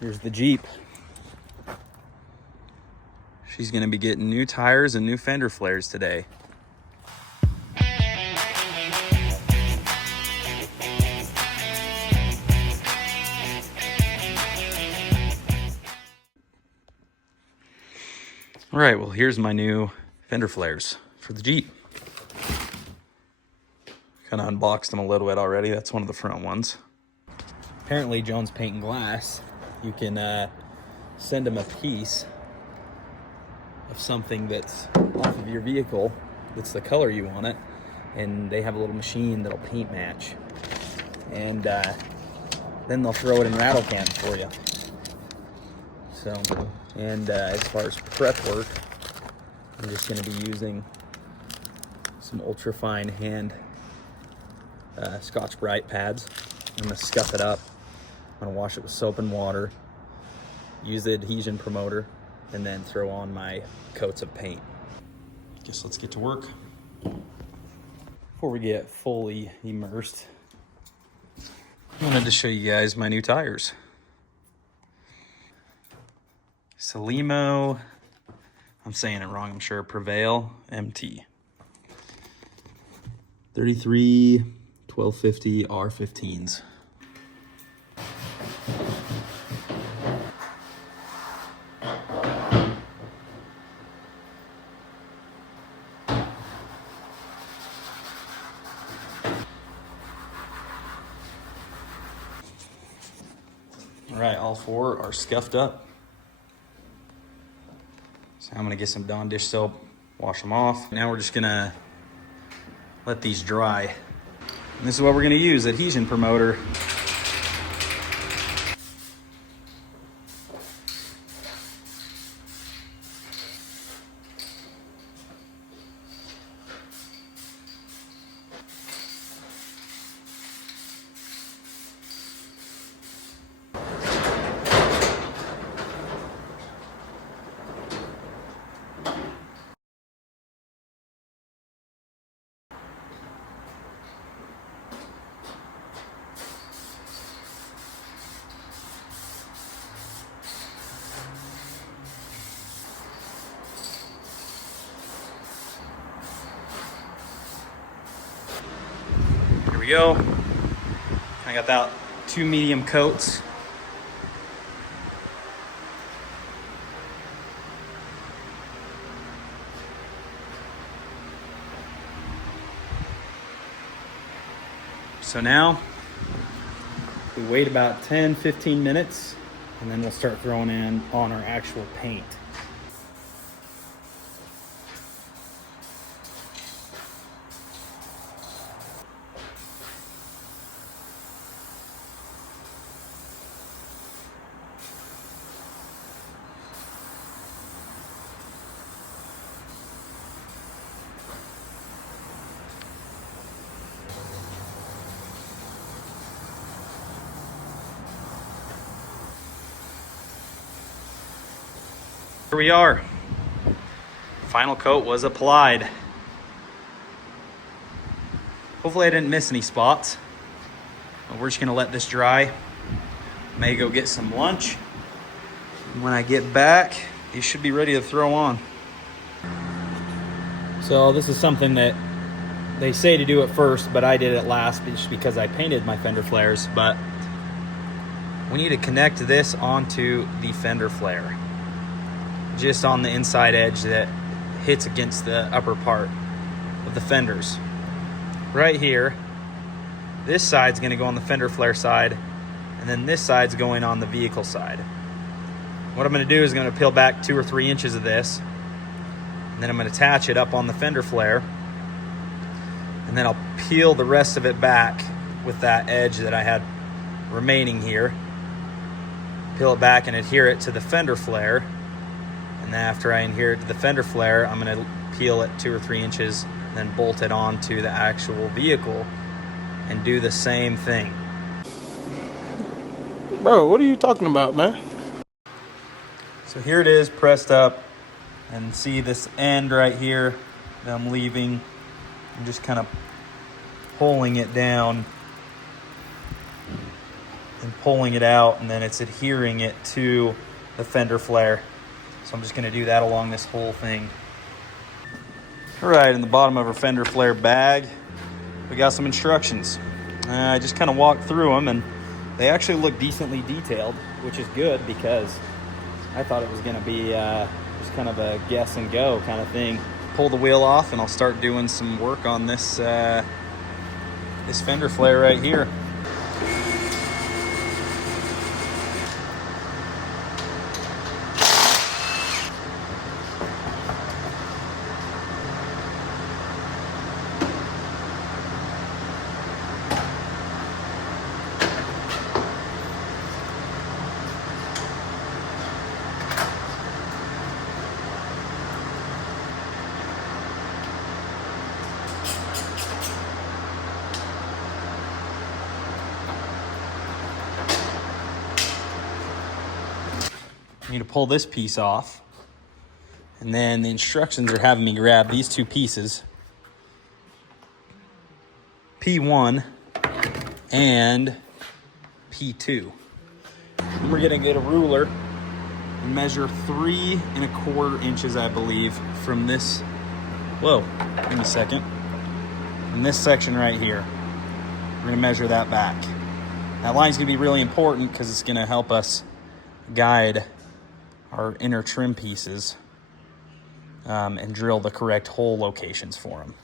Here's the Jeep. She's gonna be getting new tires and new fender flares today. All right, well, here's my new fender flares for the Jeep. Kind of unboxed them a little bit already. That's one of the front ones. Apparently, Jones Paint and Glass, you can send them a piece of something that's off of your vehicle that's the color you want it, and they have a little machine that'll paint match, and then they'll throw it in rattle cans for you. So, and as far as prep work, I'm just going to be using some ultra fine hand Scotch-Brite pads. I'm going to scuff it up. I'm going to wash it with soap and water, use the adhesion promoter, and then throw on my coats of paint. Guess let's get to work. Before we get fully immersed, I wanted to show you guys my new tires. Salimo, I'm saying it wrong, I'm sure, Prevail MT. 33 1250 R15s. All right, all four are scuffed up. So I'm gonna get some Dawn dish soap, wash them off. Now we're just gonna let these dry. And this is what we're gonna use, adhesion promoter. Here we go. I got that 2 medium coats. So now we wait about 10-15 minutes, and then we'll start throwing in on our actual paint. Here we are. Final coat was applied. Hopefully I didn't miss any spots. But we're just gonna let this dry. May go get some lunch. And when I get back, these should be ready to throw on. So this is something that they say to do it first, but I did it last just because I painted my fender flares. But we need to connect this onto the fender flare, just on the inside edge that hits against the upper part of the fenders. Right here, this side's gonna go on the fender flare side, and then this side's going on the vehicle side. What I'm gonna do is I'm gonna peel back 2 or 3 inches of this, and then I'm gonna attach it up on the fender flare, and then I'll peel the rest of it back with that edge that I had remaining here. Peel it back and adhere it to the fender flare. And then after I adhere it to the fender flare, I'm gonna peel it 2 or 3 inches, then bolt it onto the actual vehicle and do the same thing. Bro, what are you talking about, man? So here it is pressed up, and see this end right here that I'm leaving. I'm just kind of pulling it down and pulling it out, and then it's adhering it to the fender flare. So I'm just gonna do that along this whole thing. All right, in the bottom of our fender flare bag, we got some instructions. I just kind of walked through them, and they actually look decently detailed, which is good because I thought it was gonna be just kind of a guess and go kind of thing. Pull the wheel off, and I'll start doing some work on this this fender flare right here. I need to pull this piece off, and then the instructions are having me grab these two pieces, P1 and P2. And we're gonna get a ruler and measure 3¼ inches, I believe, from this, whoa, give me a second, from this section right here. We're gonna measure that back. That line's gonna be really important because it's gonna help us guide our inner trim pieces and drill the correct hole locations for them.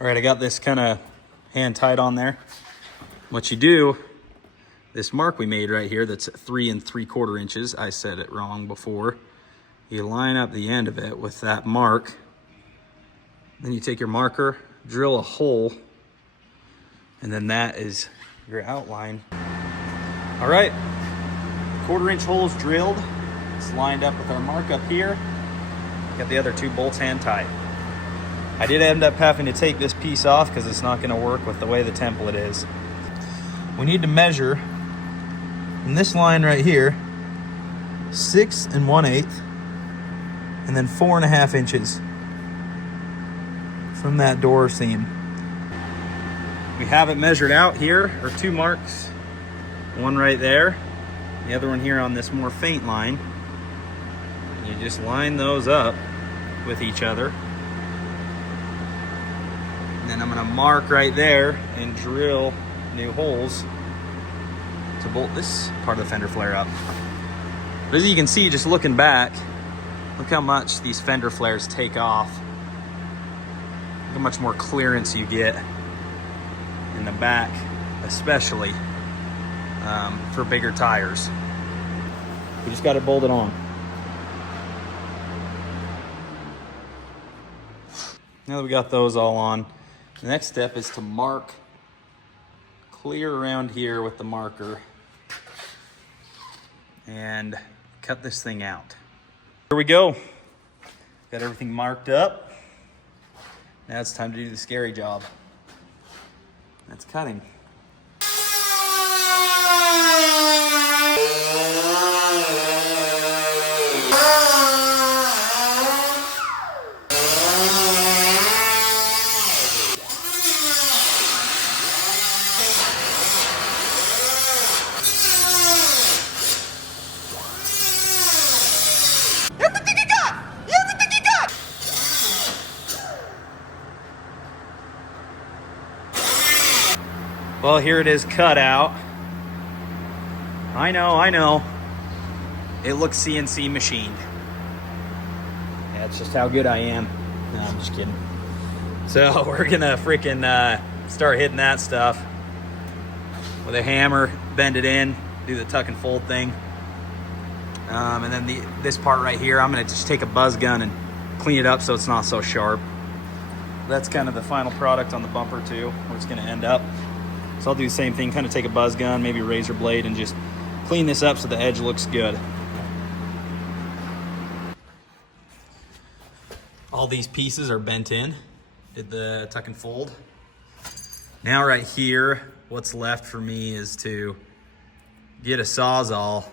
All right, I got this kind of hand tied on there. What you do, this mark we made right here that's 3¾ inches, I said it wrong before. You line up the end of it with that mark. Then you take your marker, drill a hole, and then that is your outline. All right, 1/4 inch holes drilled. It's lined up with our mark up here. Got the other two bolts hand tied. I did end up having to take this piece off because it's not gonna work with the way the template is. We need to measure from this line right here, 6 1/8, and then 4½ inches from that door seam. We have it measured out here, or two marks, one right there, the other one here on this more faint line. And you just line those up with each other. And then I'm gonna mark right there and drill new holes to bolt this part of the fender flare up. But as you can see, just looking back, look how much these fender flares take off. Look how much more clearance you get in the back, especially for bigger tires. We just got it bolted on. Now that we got those all on, the next step is to mark clear around here with the marker and cut this thing out. Here we go. Got everything marked up. Now it's time to do the scary job. That's cutting. Well, here it is cut out. I know. It looks CNC machined. That's just how good I am. No, I'm just kidding. So we're gonna freaking start hitting that stuff with a hammer, bend it in, do the tuck and fold thing. And then this part right here, I'm gonna just take a buzz gun and clean it up so it's not so sharp. That's kind of the final product on the bumper too, where it's gonna end up. So I'll do the same thing, kind of take a buzz gun, maybe a razor blade, and just clean this up so the edge looks good. All these pieces are bent in, did the tuck and fold. Now right here, what's left for me is to get a Sawzall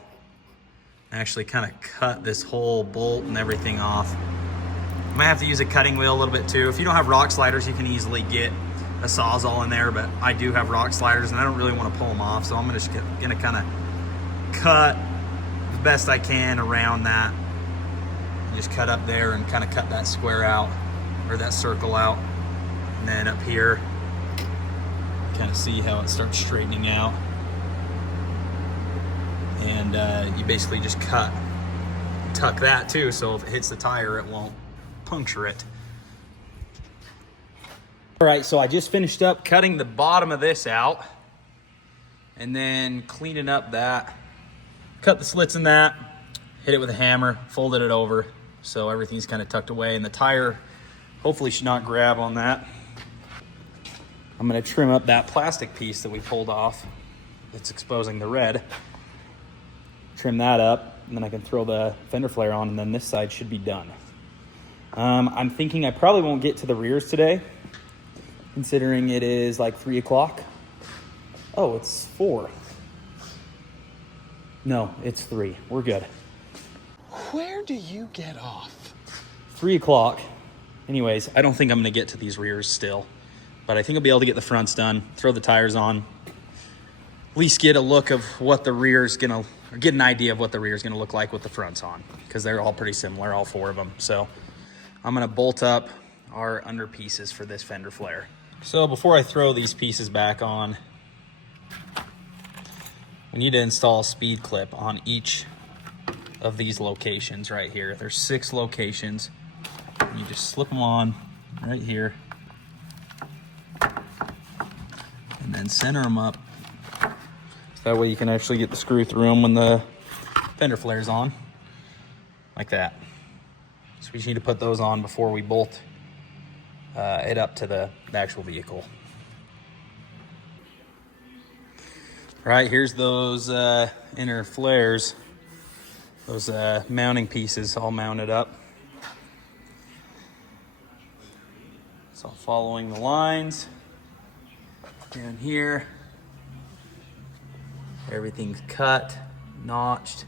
actually kind of cut this whole bolt and everything off. I might have to use a cutting wheel a little bit too. If you don't have rock sliders, you can easily get a Sawzall in there, but I do have rock sliders and I don't really want to pull them off, so I'm just gonna kind of cut the best I can around that. Just cut up there and kind of cut that square out, or that circle out. And then up here, kind of see how it starts straightening out. And you basically just tuck that too, so if it hits the tire, it won't puncture it. All right, so I just finished up cutting the bottom of this out and then cleaning up that. Cut the slits in that, hit it with a hammer, folded it over so everything's kind of tucked away, and the tire hopefully should not grab on that. I'm gonna trim up that plastic piece that we pulled off that's exposing the red. Trim that up, and then I can throw the fender flare on, and then this side should be done. I'm thinking I probably won't get to the rears today, considering it is like 3 o'clock. Oh, it's 4. No, it's 3. We're good. Where do you get off? 3 o'clock. Anyways, I don't think I'm gonna get to these rears still, but I think I'll be able to get the fronts done, throw the tires on, at least get a look of what the rear's gonna, or get an idea of what the rear's gonna look like with the fronts on, because they're all pretty similar, all 4 of them. So I'm gonna bolt up our under pieces for this fender flare. So before I throw these pieces back on, we need to install a speed clip on each of these locations right here. There's 6 locations. You just slip them on right here and then center them up. So that way you can actually get the screw through them when the fender flare's on, like that. So we just need to put those on before we bolt it up to the actual vehicle. All right, here's those inner flares, those mounting pieces all mounted up. So following the lines down here, everything's cut, notched,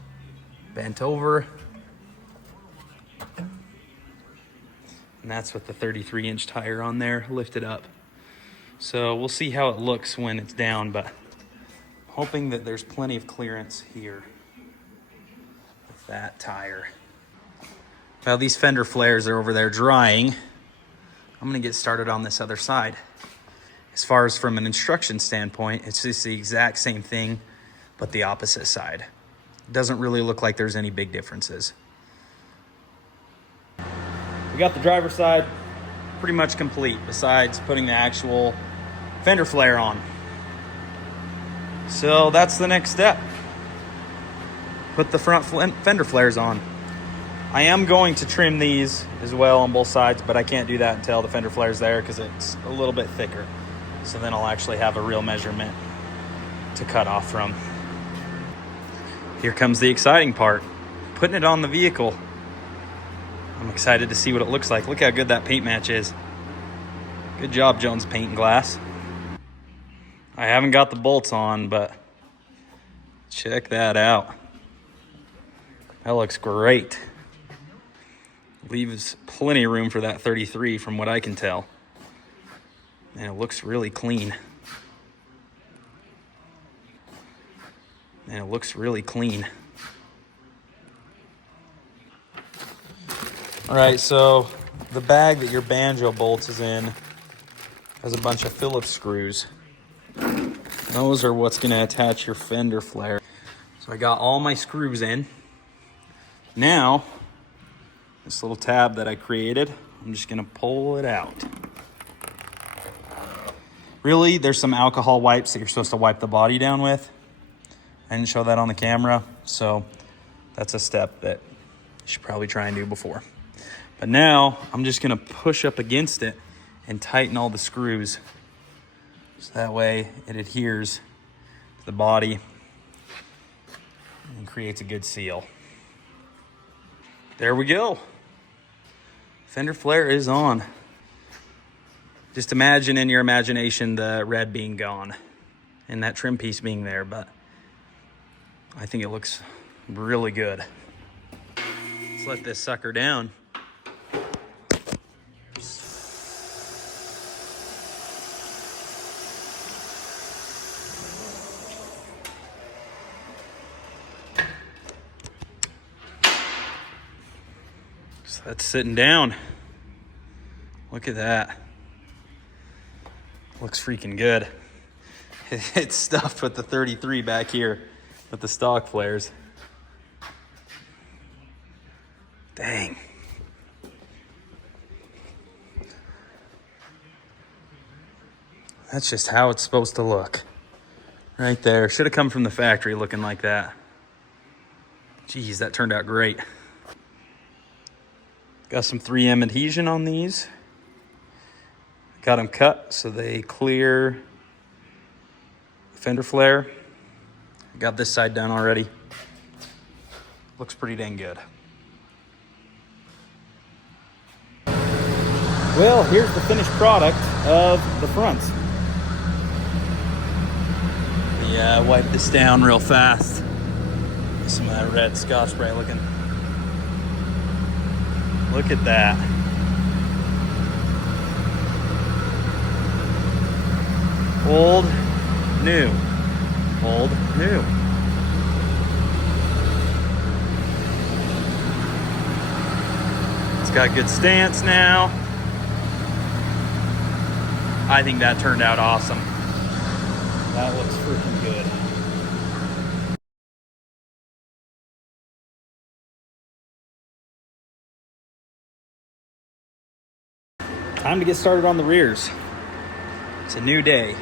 bent over. And that's with the 33-inch tire on there, lifted up. So we'll see how it looks when it's down, but hoping that there's plenty of clearance here with that tire. While these fender flares are over there drying, I'm gonna get started on this other side. As far as from an instruction standpoint, it's just the exact same thing, but the opposite side. It doesn't really look like there's any big differences. We got the driver's side pretty much complete, besides putting the actual fender flare on. So that's the next step. Put the front fender flares on. I am going to trim these as well on both sides, but I can't do that until the fender flare's there because it's a little bit thicker. So then I'll actually have a real measurement to cut off from. Here comes the exciting part, putting it on the vehicle. I'm excited to see what it looks like. Look how good that paint match is. Good job, Jones Paint and Glass. I haven't got the bolts on, but check that out. That looks great. Leaves plenty of room for that 33 from what I can tell. And it looks really clean. And it looks really clean. All right, so the bag that your banjo bolts is in has a bunch of Phillips screws. Those are what's gonna attach your fender flare. So I got all my screws in. Now, this little tab that I created, I'm just gonna pull it out. Really, there's some alcohol wipes that you're supposed to wipe the body down with. I didn't show that on the camera, so that's a step that you should probably try and do before. But now, I'm just gonna push up against it and tighten all the screws. So that way it adheres to the body and creates a good seal. There we go. Fender flare is on. Just imagine in your imagination the red being gone and that trim piece being there, but I think it looks really good. Let's let this sucker down. So that's sitting down. Look at that. Looks freaking good. It's stuffed with the 33 back here with the stock flares. Dang. That's just how it's supposed to look. Right there. Should have come from the factory looking like that. Jeez, that turned out great. Got some 3M adhesion on these. Got them cut so they clear the fender flare. Got this side done already. Looks pretty dang good. Well, here's the finished product of the fronts. Yeah, wipe this down real fast. Some of that red Scotch spray looking. Look at that. Old, new. Old, new. It's got good stance now. I think that turned out awesome. That looks freaking good. Time to get started on the rears. It's a new day.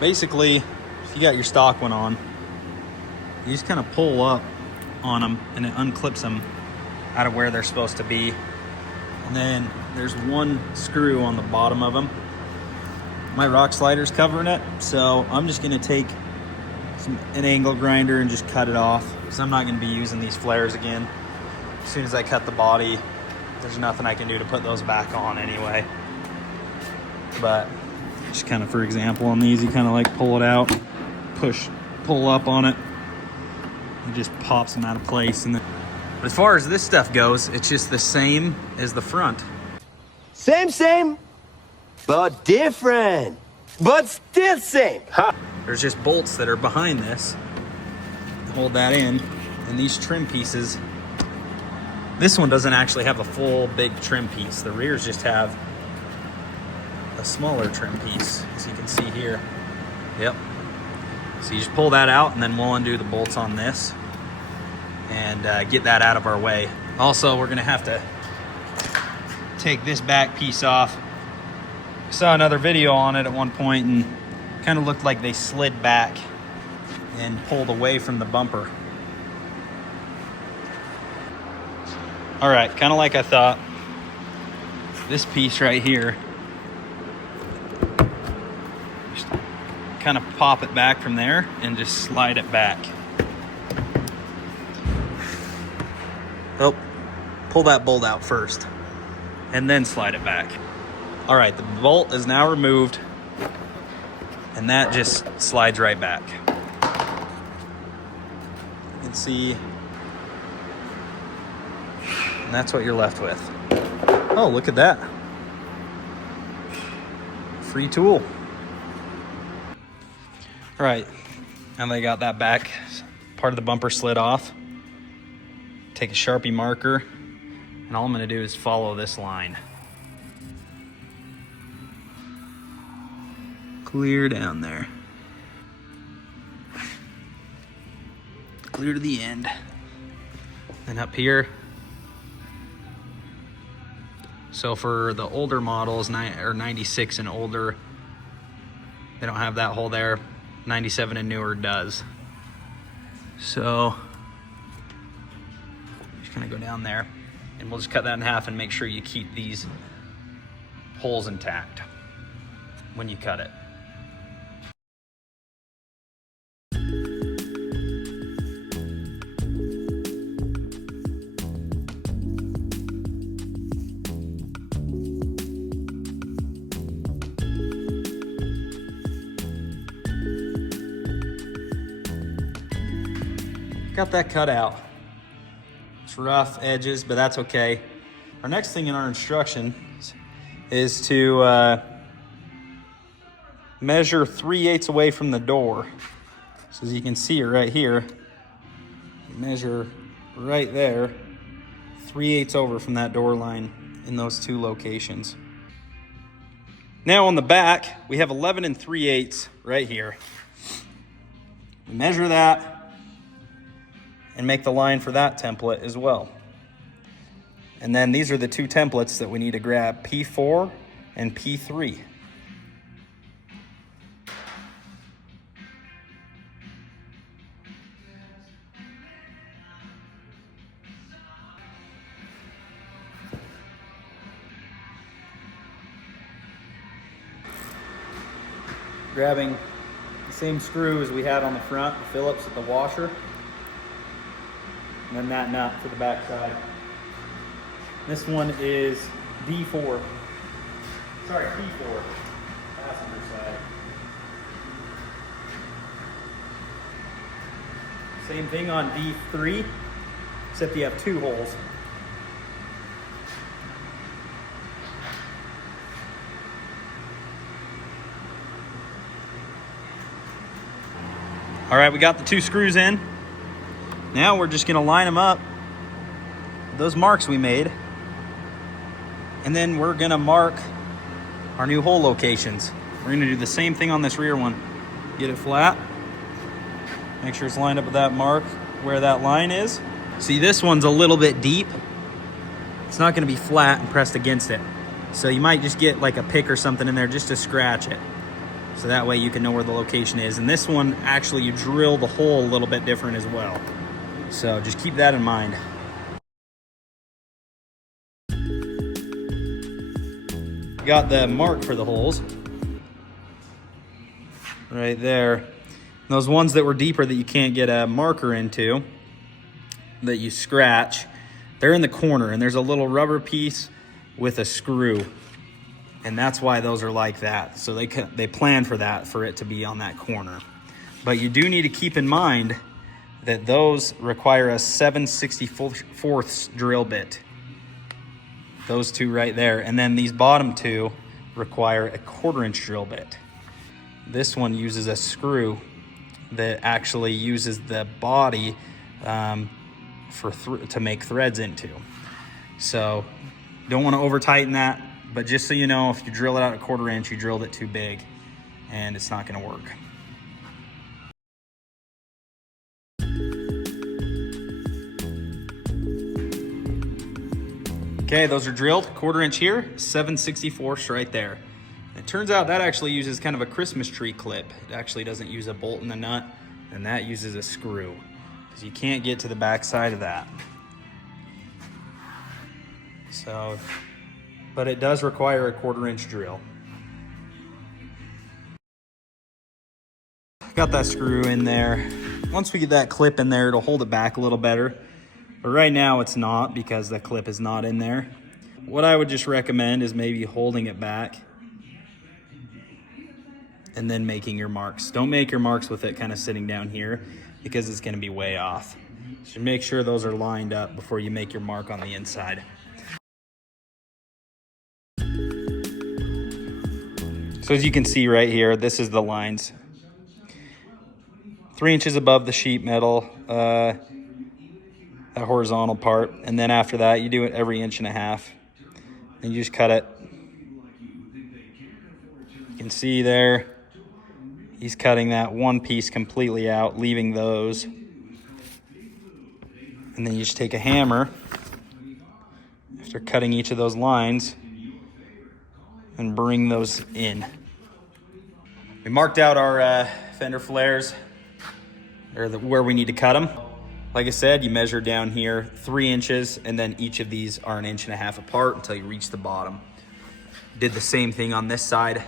Basically, if you got your stock one on, you just kind of pull up on them and it unclips them out of where they're supposed to be. And then there's one screw on the bottom of them. My rock slider's covering it, so I'm just gonna take an angle grinder and just cut it off, because I'm not gonna be using these flares again. As soon as I cut the body, there's nothing I can do to put those back on anyway. But just kind of, for example, on these, you kind of like pull it out, pull up on it, it just pops them out of place. And then, but as far as this stuff goes, it's just the same as the front. Same, but different, but still same. Ha! There's just bolts that are behind this to hold that in, and these trim pieces. This one doesn't actually have a full big trim piece. The rears just have a smaller trim piece, as you can see here. Yep. So you just pull that out, and then we'll undo the bolts on this and get that out of our way. Also, we're gonna have to take this back piece off. I saw another video on it at one point, and kind of looked like they slid back and pulled away from the bumper. All right, kind of like I thought. This piece right here, just kind of pop it back from there and just slide it back. Oh, pull that bolt out first and then slide it back. All right, the bolt is now removed, and that just slides right back. You can see, and that's what you're left with. Oh, look at that. Free tool. All right, now they got that back part of the bumper slid off. Take a Sharpie marker, and all I'm gonna do is follow this line. Clear down there. Clear to the end. And up here. So for the older models, 96 and older, they don't have that hole there. 97 and newer does. So just kind of go down there, and we'll just cut that in half and make sure you keep these holes intact when you cut it. Got that cut out. It's rough edges, but that's okay. Our next thing in our instructions is to measure 3/8 away from the door. So as you can see right here, measure right there, 3/8 over from that door line in those two locations. Now on the back, we have 11 3/8 right here. We measure that and make the line for that template as well. And then these are the two templates that we need to grab, P4 and P3. Grabbing the same screw as we had on the front, the Phillips at the washer, and then that nut for the back side. This one is D4. Sorry, P4, passenger side. Same thing on D3, except you have two holes. All right, we got the two screws in. Now we're just gonna line them up, those marks we made, and then we're gonna mark our new hole locations. We're gonna do the same thing on this rear one. Get it flat, make sure it's lined up with that mark where that line is. See, this one's a little bit deep. It's not gonna be flat and pressed against it. So you might just get like a pick or something in there just to scratch it. So that way you can know where the location is. And this one, actually you drill the hole a little bit different as well. So just keep that in mind. Got the mark for the holes right there. Those ones that were deeper that you can't get a marker into, that you scratch, they're in the corner, and there's a little rubber piece with a screw. And that's why those are like that. So they plan for that, for it to be on that corner. But you do need to keep in mind that those require a 7/64 drill bit. Those two right there. And then these bottom two require a 1/4 inch drill bit. This one uses a screw that actually uses the body to make threads into. So don't want to over tighten that. But just so you know, if you drill it out at 1/4 inch, you drilled it too big and it's not gonna work. Okay, those are drilled, 1/4 inch here, 7/64 right there. It turns out that actually uses kind of a Christmas tree clip. It actually doesn't use a bolt in the nut, and that uses a screw, because you can't get to the back side of that. So, but it does require a 1/4 inch drill. Got that screw in there. Once we get that clip in there, it'll hold it back a little better. But right now it's not, because the clip is not in there. What I would just recommend is maybe holding it back and then making your marks. Don't make your marks with it kind of sitting down here, because it's gonna be way off. So make sure those are lined up before you make your mark on the inside. So as you can see right here, this is the lines. 3 inches above the sheet metal, that horizontal part. And then after that, you do it every 1.5 inches. And you just cut it. You can see there, he's cutting that one piece completely out, leaving those. And then you just take a hammer, after cutting each of those lines, and bring those in. We marked out our fender flares, or where we need to cut them. Like I said, you measure down here 3 inches, and then each of these are 1.5 inches apart until you reach the bottom. Did the same thing on this side.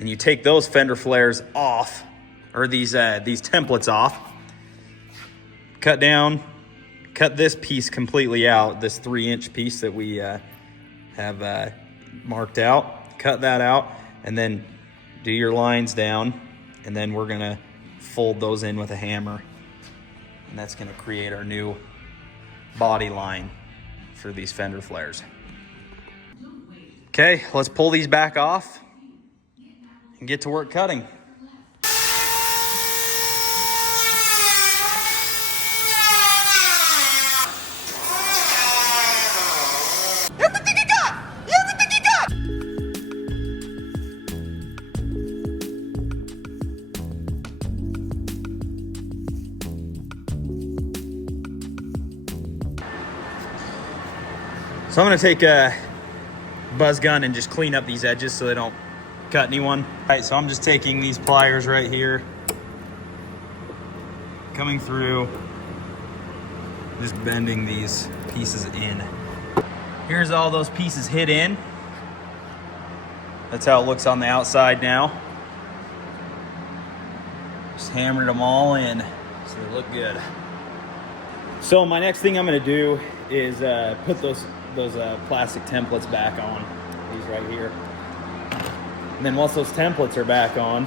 And you take those fender flares off, or these templates off, cut down, cut this piece completely out, this 3-inch piece that we have marked out, cut that out, and then do your lines down, and then we're gonna fold those in with a hammer, and that's gonna create our new body line for these fender flares. Okay, let's pull these back off and get to work cutting. So I'm gonna take a buzz gun and just clean up these edges so they don't cut anyone. All right, so I'm just taking these pliers right here, coming through, just bending these pieces in. Here's all those pieces hit in. That's how it looks on the outside now. Just hammered them all in so they look good. So my next thing I'm gonna do is put those plastic templates back on, these right here. And then once those templates are back on,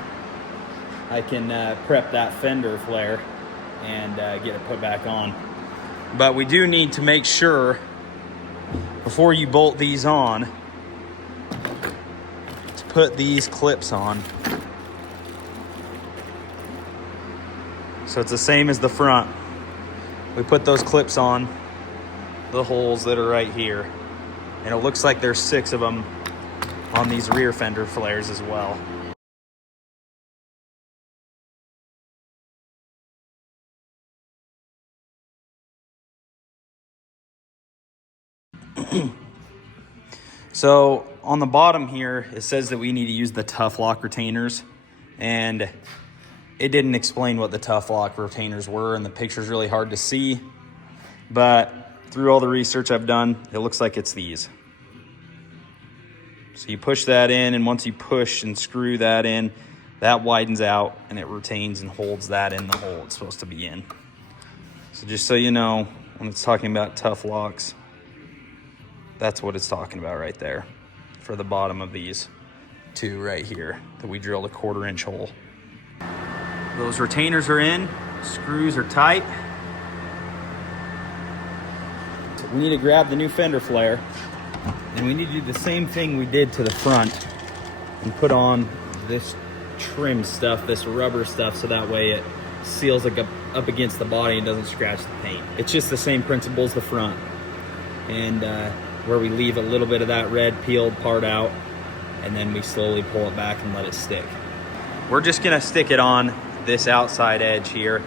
I can prep that fender flare and get it put back on. But we do need to make sure before you bolt these on to put these clips on. So it's the same as the front. We put those clips on the holes that are right here, and it looks like there's 6 of them on these rear fender flares as well. So on the bottom here, it says that we need to use the Tough Lock retainers, and it didn't explain what the Tough Lock retainers were, and the picture's really hard to see, but through all the research I've done, it looks like it's these. So you push that in, and once you push and screw that in, that widens out and it retains and holds that in the hole it's supposed to be in. So just so you know, when it's talking about Tough Locks, that's what it's talking about right there for the bottom of these 2 right here that we drilled a 1/4 inch hole. Those retainers are in, screws are tight. We need to grab the new fender flare, and we need to do the same thing we did to the front and put on this trim stuff, this rubber stuff, so that way it seals like up against the body and doesn't scratch the paint. It's just the same principle as the front, and where we leave a little bit of that red peeled part out, and then we slowly pull it back and let it stick. We're just gonna stick it on this outside edge here,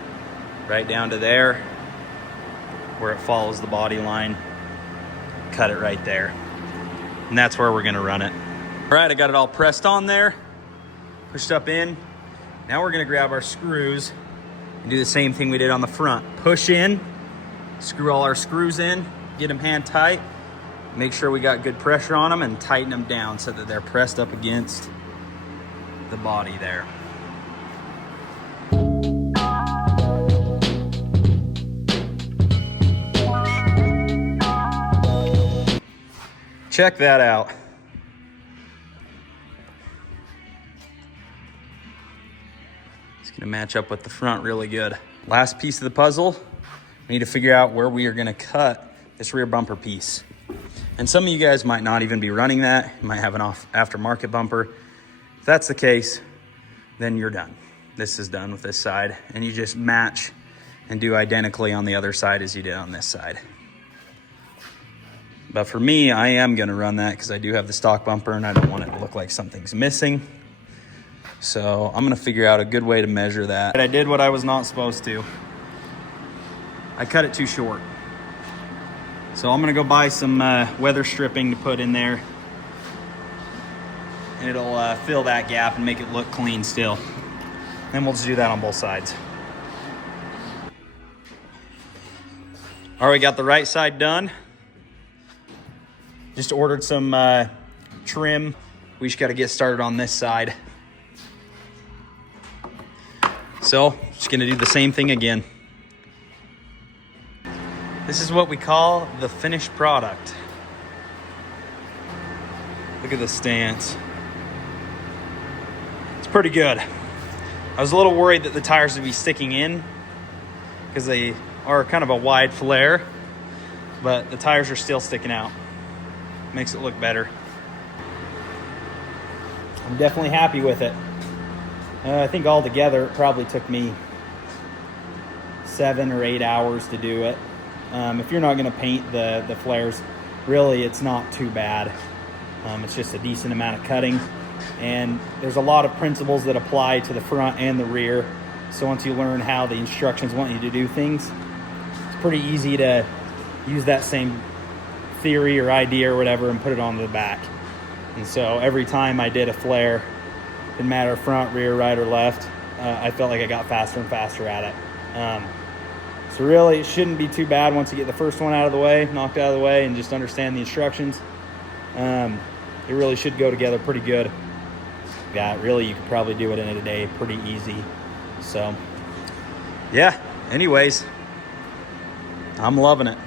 right down to there, where it follows the body line. Cut it right there. And that's where we're gonna run it. All right, I got it all pressed on there, pushed up in. Now we're gonna grab our screws and do the same thing we did on the front. Push in, screw all our screws in, get them hand tight, make sure we got good pressure on them, and tighten them down so that they're pressed up against the body there. Check that out. It's gonna match up with the front really good. Last piece of the puzzle, we need to figure out where we are gonna cut this rear bumper piece. And some of you guys might not even be running that. You might have an aftermarket bumper. If that's the case, then you're done. This is done with this side, and you just match and do identically on the other side as you did on this side. But for me, I am gonna run that because I do have the stock bumper and I don't want it to look like something's missing. So I'm gonna figure out a good way to measure that. I did what I was not supposed to. I cut it too short. So I'm gonna go buy some weather stripping to put in there, and it'll fill that gap and make it look clean still. Then we'll just do that on both sides. All right, we got the right side done. Just ordered some trim. We just got to get started on this side. So, just gonna do the same thing again. This is what we call the finished product. Look at the stance. It's pretty good. I was a little worried that the tires would be sticking in because they are kind of a wide flare, but the tires are still sticking out. Makes it look better. I'm definitely happy with it. I think altogether it probably took me 7 or 8 hours to do it. If you're not going to paint the flares, really it's not too bad. It's just a decent amount of cutting, and there's a lot of principles that apply to the front and the rear. So once you learn how the instructions want you to do things, it's pretty easy to use that same theory or idea or whatever and put it on the back. And so every time I did a flare, didn't matter front, rear, right, or left, I felt like I got faster and faster at it. So really, it shouldn't be too bad once you get the first one out of the way, knocked out of the way, and just understand the instructions. It really should go together pretty good. Yeah, really, you could probably do it in a day pretty easy. So, yeah, anyways, I'm loving it.